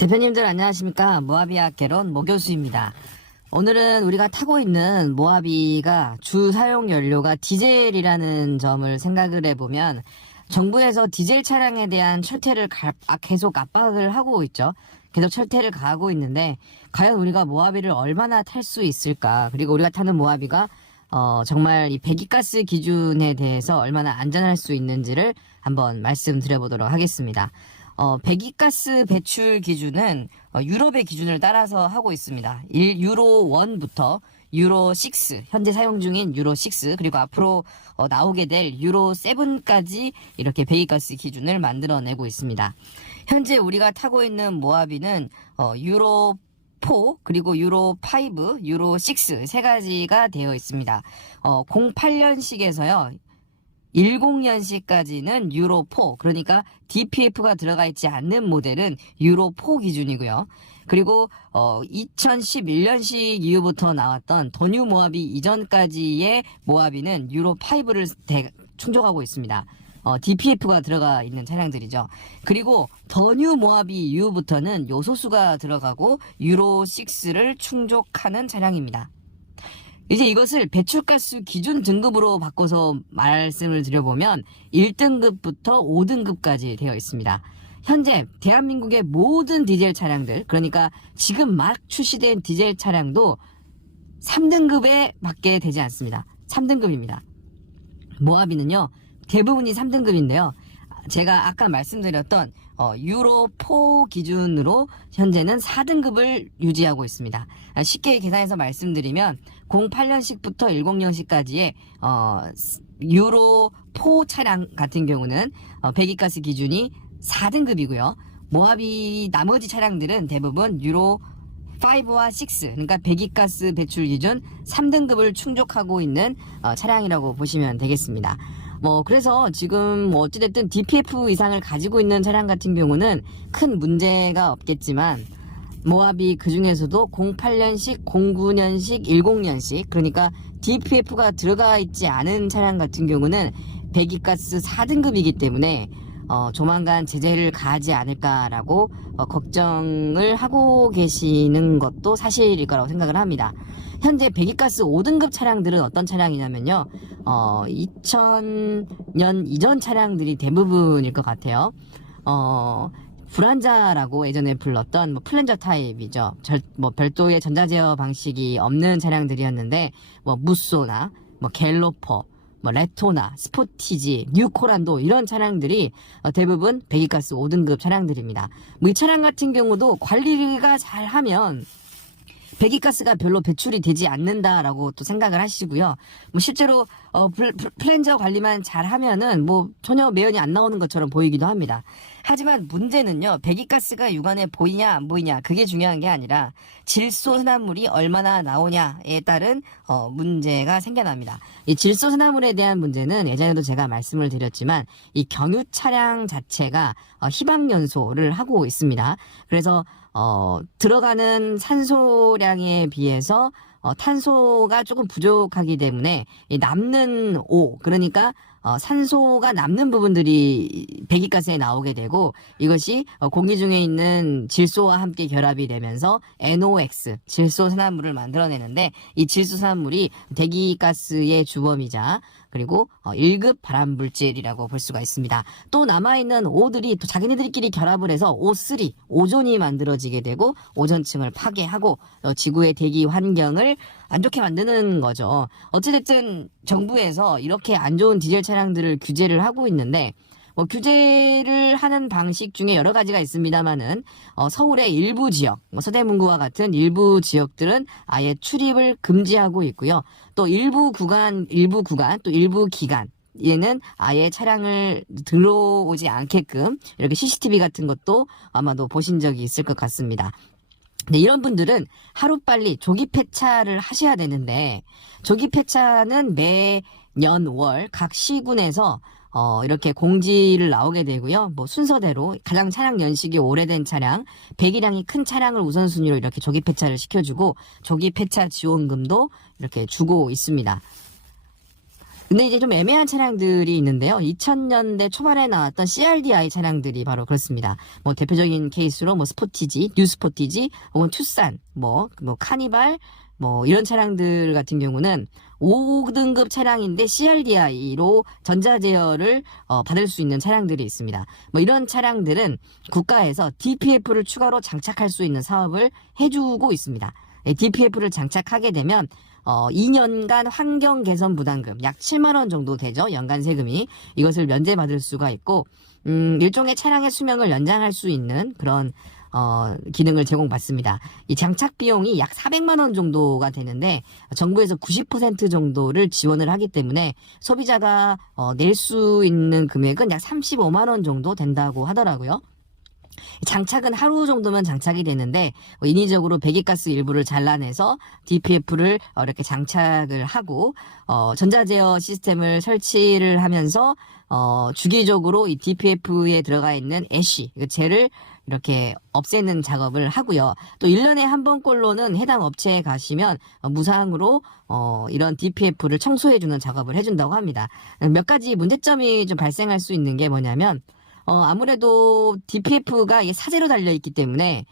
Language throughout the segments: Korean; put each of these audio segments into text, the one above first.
대표님들 안녕하십니까. 모하비아 개론 모교수입니다. 오늘은 우리가 타고 있는 모하비가 주 사용 연료가 디젤이라는 점을 생각을 해보면 정부에서 디젤 차량에 대한 철퇴를 계속 압박을 하고 있죠. 계속 철퇴를 가하고 있는데 과연 우리가 모하비를 얼마나 탈 수 있을까. 그리고 우리가 타는 모하비가 정말 이 배기가스 기준에 대해서 얼마나 안전할 수 있는지를 한번 말씀드려보도록 하겠습니다. 배기가스 배출 기준은 유럽의 기준을 따라서 하고 있습니다. 유로 1부터 유로 6, 현재 사용 중인 유로 6, 그리고 앞으로 나오게 될 유로 7까지 이렇게 배기가스 기준을 만들어내고 있습니다. 현재 우리가 타고 있는 모하비는 유로 4, 그리고 유로 5, 유로 6 세 가지가 되어 있습니다. 08년식에서요. 10년식까지는 유로 4, 그러니까 DPF가 들어가 있지 않는 모델은 유로 4 기준이고요. 그리고 2011년식 이후부터 나왔던 더뉴 모하비 이전까지의 모하비는 유로 5를 충족하고 있습니다. DPF가 들어가 있는 차량들이죠. 그리고 더뉴 모하비 이후부터는 요소수가 들어가고 유로 6를 충족하는 차량입니다. 이제 이것을 배출가스 기준 등급으로 바꿔서 말씀을 드려보면 1등급부터 5등급까지 되어 있습니다. 현재 대한민국의 모든 디젤 차량들, 그러니까 지금 막 출시된 디젤 차량도 3등급에 밖에 되지 않습니다. 3등급입니다. 모하비는요, 대부분이 3등급인데요. 제가 아까 말씀드렸던 유로 4 기준으로 현재는 4등급을 유지하고 있습니다. 쉽게 계산해서 말씀드리면 08년식부터 10년식까지의 유로 4 차량 같은 경우는 배기가스 기준이 4등급이고요. 모하비 나머지 차량들은 대부분 유로 5와 6, 그러니까 배기가스 배출 기준 3등급을 충족하고 있는 차량이라고 보시면 되겠습니다. 그래서 지금 어찌됐든 DPF 이상을 가지고 있는 차량 같은 경우는 큰 문제가 없겠지만, 모하비 그 중에서도 08년식, 09년식, 10년식, 그러니까 DPF가 들어가 있지 않은 차량 같은 경우는 배기가스 4등급이기 때문에 조만간 제재를 가하지 않을까라고 걱정을 하고 계시는 것도 사실일 거라고 생각을 합니다. 현재 배기가스 5등급 차량들은 어떤 차량이냐면요. 2000년 이전 차량들이 대부분일 것 같아요. 불안자라고 예전에 불렀던 플랜저 타입이죠. 별도의 전자제어 방식이 없는 차량들이었는데 무쏘나 갤로퍼, 레토나, 스포티지, 뉴코란도 이런 차량들이 대부분 배기가스 5등급 차량들입니다. 이 차량 같은 경우도 관리가 잘하면 배기가스가 별로 배출이 되지 않는다라고 또 생각을 하시고요. 실제로 플랜저 관리만 잘하면은 전혀 매연이 안 나오는 것처럼 보이기도 합니다. 하지만 문제는요, 배기가스가 육안에 보이냐 안 보이냐 그게 중요한 게 아니라 질소 순환물이 얼마나 나오냐에 따른 문제가 생겨납니다. 이 질소 순환물에 대한 문제는 예전에도 제가 말씀을 드렸지만 이 경유 차량 자체가 희방연소를 하고 있습니다. 그래서 들어가는 산소량에 비해서 탄소가 조금 부족하기 때문에 남는 그러니까 산소가 남는 부분들이 배기가스에 나오게 되고, 이것이 공기 중에 있는 질소와 함께 결합이 되면서 NOx, 질소산화물을 만들어내는데, 이 질소산화물이 배기가스의 주범이자 그리고 1급 발암물질이라고 볼 수가 있습니다. 또 남아있는 O들이 또 자기네들끼리 결합을 해서 O3, 오존이 만들어지게 되고 오존층을 파괴하고 지구의 대기 환경을 안 좋게 만드는 거죠. 어찌됐든 정부에서 이렇게 안 좋은 디젤 차량들을 규제를 하고 있는데, 규제를 하는 방식 중에 여러 가지가 있습니다만은 서울의 일부 지역, 서대문구와 같은 일부 지역들은 아예 출입을 금지하고 있고요. 또 일부 구간, 또 일부 기간 얘는 아예 차량을 들어오지 않게끔 이렇게 CCTV 같은 것도 아마도 보신 적이 있을 것 같습니다. 네, 이런 분들은 하루빨리 조기 폐차를 하셔야 되는데, 조기 폐차는 매년 월 각 시군에서 이렇게 공지를 나오게 되고요. 순서대로 가장 차량 연식이 오래된 차량, 배기량이 큰 차량을 우선순위로 이렇게 조기 폐차를 시켜주고, 조기 폐차 지원금도 이렇게 주고 있습니다. 근데 이제 좀 애매한 차량들이 있는데요. 2000년대 초반에 나왔던 CRDI 차량들이 바로 그렇습니다. 뭐 대표적인 케이스로 뭐 스포티지, 뉴 스포티지, 혹은 투싼, 뭐 카니발, 뭐 이런 차량들 같은 경우는 5등급 차량인데 CRDI로 전자제어를 받을 수 있는 차량들이 있습니다. 뭐 이런 차량들은 국가에서 DPF를 추가로 장착할 수 있는 사업을 해주고 있습니다. DPF를 장착하게 되면 2년간 환경 개선 부담금 약 7만 원 정도 되죠. 연간 세금이. 이것을 면제받을 수가 있고 일종의 차량의 수명을 연장할 수 있는 그런 기능을 제공받습니다. 이 장착 비용이 약 400만 원 정도가 되는데 정부에서 90% 정도를 지원을 하기 때문에 소비자가 낼 수 있는 금액은 약 35만 원 정도 된다고 하더라고요. 장착은 하루 정도면 장착이 되는데 인위적으로 배기가스 일부를 잘라내서 DPF를 이렇게 장착을 하고 전자제어 시스템을 설치를 하면서 주기적으로 이 DPF에 들어가 있는 애쉬, 젤을 이렇게 없애는 작업을 하고요. 또 1년에 한 번꼴로는 해당 업체에 가시면 무상으로 이런 DPF를 청소해주는 작업을 해준다고 합니다. 몇 가지 문제점이 좀 발생할 수 있는 게 뭐냐면 아무래도 DPF가 사제로 달려있기 때문에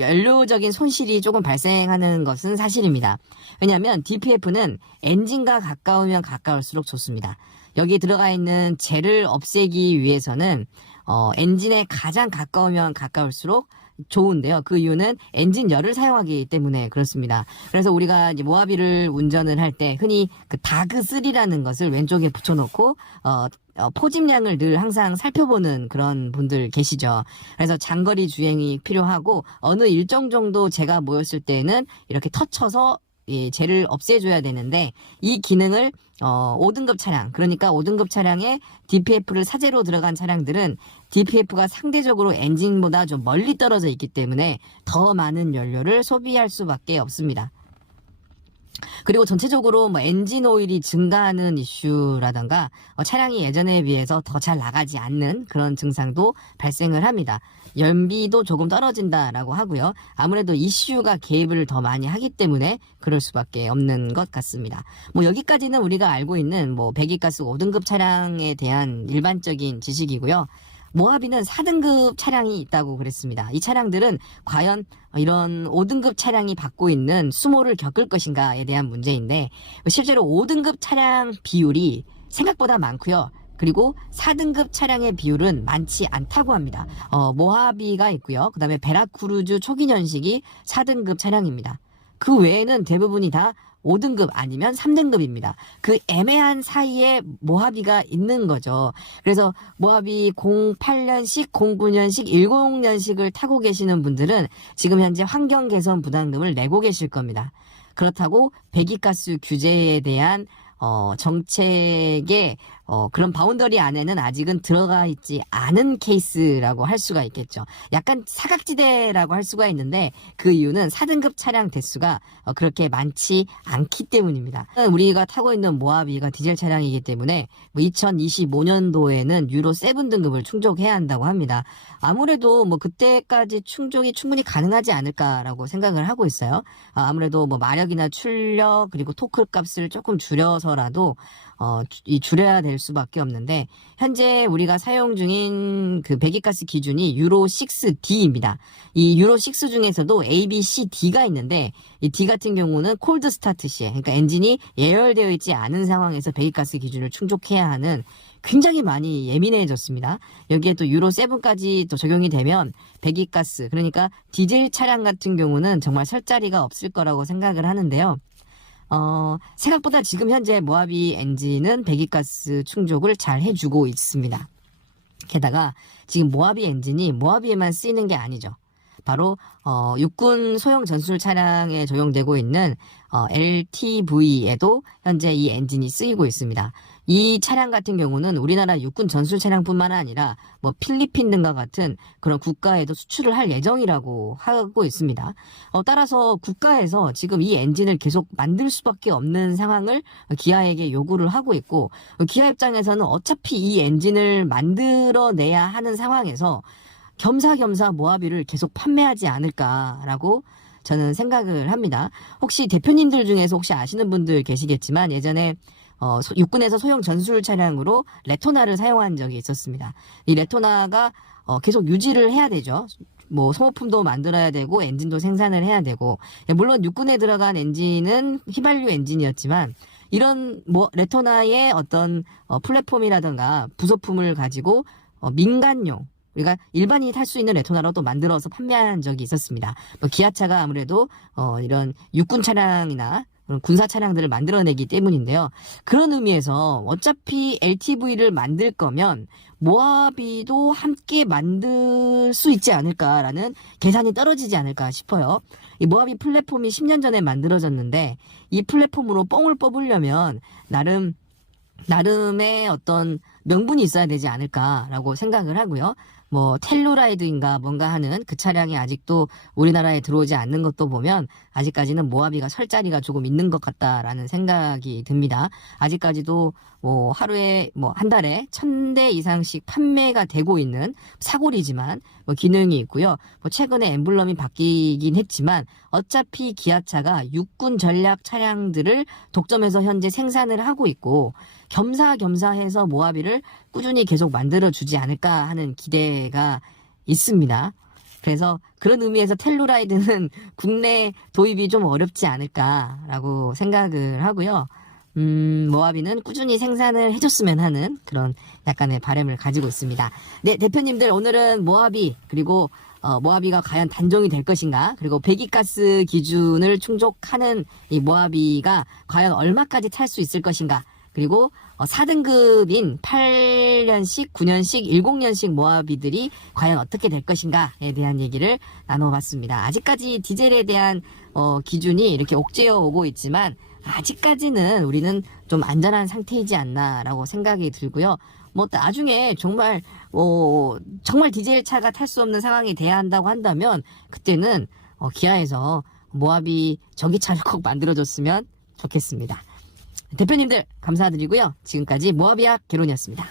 연료적인 손실이 조금 발생하는 것은 사실입니다. 왜냐하면 DPF는 엔진과 가까우면 가까울수록 좋습니다. 여기에 들어가 있는 젤을 없애기 위해서는 엔진에 가장 가까우면 가까울수록 좋은데요. 그 이유는 엔진 열을 사용하기 때문에 그렇습니다. 그래서 우리가 이제 모하비를 운전을 할 때 흔히 그 다그3라는 것을 왼쪽에 붙여놓고 포짐량을 늘 항상 살펴보는 그런 분들 계시죠. 그래서 장거리 주행이 필요하고 어느 일정 정도 재가 모였을 때는 이렇게 터쳐서 젤을 없애줘야 되는데 이 기능을 5등급 차량, 그러니까 5등급 차량에 DPF를 사제로 들어간 차량들은 DPF가 상대적으로 엔진보다 좀 멀리 떨어져 있기 때문에 더 많은 연료를 소비할 수밖에 없습니다. 그리고 전체적으로 뭐 엔진 오일이 증가하는 이슈라던가 차량이 예전에 비해서 더 잘 나가지 않는 그런 증상도 발생을 합니다. 연비도 조금 떨어진다라고 하고요. 아무래도 이슈가 개입을 더 많이 하기 때문에 그럴 수밖에 없는 것 같습니다. 뭐 여기까지는 우리가 알고 있는 뭐 배기가스 5등급 차량에 대한 일반적인 지식이고요. 모하비는 4등급 차량이 있다고 그랬습니다. 이 차량들은 과연 이런 5등급 차량이 받고 있는 수모를 겪을 것인가에 대한 문제인데 실제로 5등급 차량 비율이 생각보다 많고요. 그리고 4등급 차량의 비율은 많지 않다고 합니다. 모하비가 있고요. 그 다음에 베라크루즈 초기년식이 4등급 차량입니다. 그 외에는 대부분이 다 5등급 아니면 3등급입니다. 그 애매한 사이에 모하비가 있는 거죠. 그래서 모하비 08년식, 09년식, 10년식을 타고 계시는 분들은 지금 현재 환경 개선 부담금을 내고 계실 겁니다. 그렇다고 배기가스 규제에 대한 정책의 그런 바운더리 안에는 아직은 들어가 있지 않은 케이스라고 할 수가 있겠죠. 약간 사각지대라고 할 수가 있는데 그 이유는 4등급 차량 대수가 그렇게 많지 않기 때문입니다. 우리가 타고 있는 모하비가 디젤 차량이기 때문에 2025년도에는 유로 7 등급을 충족해야 한다고 합니다. 아무래도 뭐 그때까지 충족이 충분히 가능하지 않을까라고 생각을 하고 있어요. 아무래도 뭐 마력이나 출력 그리고 토크 값을 조금 줄여서라도 줄여야 될 수밖에 없는데 현재 우리가 사용 중인 그 배기가스 기준이 유로 6D입니다. 이 유로 6 중에서도 A, B, C, D가 있는데 이 D 같은 경우는 콜드 스타트 시에 그러니까 엔진이 예열되어 있지 않은 상황에서 배기가스 기준을 충족해야 하는 굉장히 많이 예민해졌습니다. 여기에 또 유로 7까지 또 적용이 되면 배기가스 그러니까 디젤 차량 같은 경우는 정말 설 자리가 없을 거라고 생각을 하는데요. 생각보다 지금 현재 모하비 엔진은 배기가스 충족을 잘 해주고 있습니다. 게다가 지금 모하비 엔진이 모하비에만 쓰이는 게 아니죠. 바로 육군 소형 전술 차량에 적용되고 있는 LTV에도 현재 이 엔진이 쓰이고 있습니다. 이 차량 같은 경우는 우리나라 육군 전술 차량뿐만 아니라 뭐 필리핀 등과 같은 그런 국가에도 수출을 할 예정이라고 하고 있습니다. 따라서 국가에서 지금 이 엔진을 계속 만들 수밖에 없는 상황을 기아에게 요구를 하고 있고 기아 입장에서는 어차피 이 엔진을 만들어내야 하는 상황에서 겸사겸사 모하비를 계속 판매하지 않을까라고 저는 생각을 합니다. 혹시 대표님들 중에서 혹시 아시는 분들 계시겠지만 예전에 육군에서 소형 전술 차량으로 레토나를 사용한 적이 있었습니다. 이 레토나가 계속 유지를 해야 되죠. 뭐 소모품도 만들어야 되고 엔진도 생산을 해야 되고, 물론 육군에 들어간 엔진은 휘발유 엔진이었지만 이런 뭐 레토나의 어떤 플랫폼이라든가 부속품을 가지고 민간용, 우리가 일반인이 탈 수 있는 레토나로 또 만들어서 판매한 적이 있었습니다. 기아차가 아무래도 이런 육군 차량이나 그런 군사 차량들을 만들어내기 때문인데요. 그런 의미에서 어차피 LTV를 만들 거면 모하비도 함께 만들 수 있지 않을까라는 계산이 떨어지지 않을까 싶어요. 이 모하비 플랫폼이 10년 전에 만들어졌는데 이 플랫폼으로 뻥을 뽑으려면 나름의 어떤 명분이 있어야 되지 않을까라고 생각을 하고요. 뭐 텔루라이드인가 뭔가 하는 그 차량이 아직도 우리나라에 들어오지 않는 것도 보면 아직까지는 모하비가 설 자리가 조금 있는 것 같다라는 생각이 듭니다. 아직까지도 뭐 하루에 뭐 한 달에 1000대 이상씩 판매가 되고 있는 사골이지만 뭐 기능이 있고요. 뭐 최근에 엠블럼이 바뀌긴 했지만 어차피 기아차가 육군 전략 차량들을 독점해서 현재 생산을 하고 있고 겸사겸사해서 모하비를 꾸준히 계속 만들어주지 않을까 하는 기대가 있습니다. 그래서 그런 의미에서 텔루라이드는 국내 도입이 좀 어렵지 않을까라고 생각을 하고요. 모하비는 꾸준히 생산을 해줬으면 하는 그런 약간의 바람을 가지고 있습니다. 네, 대표님들 오늘은 모하비 그리고 모하비가 과연 단종이 될 것인가, 그리고 배기가스 기준을 충족하는 이 모하비가 과연 얼마까지 탈 수 있을 것인가, 그리고 4등급인 8년식, 9년식, 7년식 모하비들이 과연 어떻게 될 것인가에 대한 얘기를 나눠봤습니다. 아직까지 디젤에 대한 기준이 이렇게 옥죄어 오고 있지만 아직까지는 우리는 좀 안전한 상태이지 않나라고 생각이 들고요. 뭐 나중에 정말 디젤 차가 탈 수 없는 상황이 돼야 한다고 한다면 그때는 기아에서 모하비 전기차를 꼭 만들어줬으면 좋겠습니다. 대표님들 감사드리고요. 지금까지 모하비학 개론이었습니다.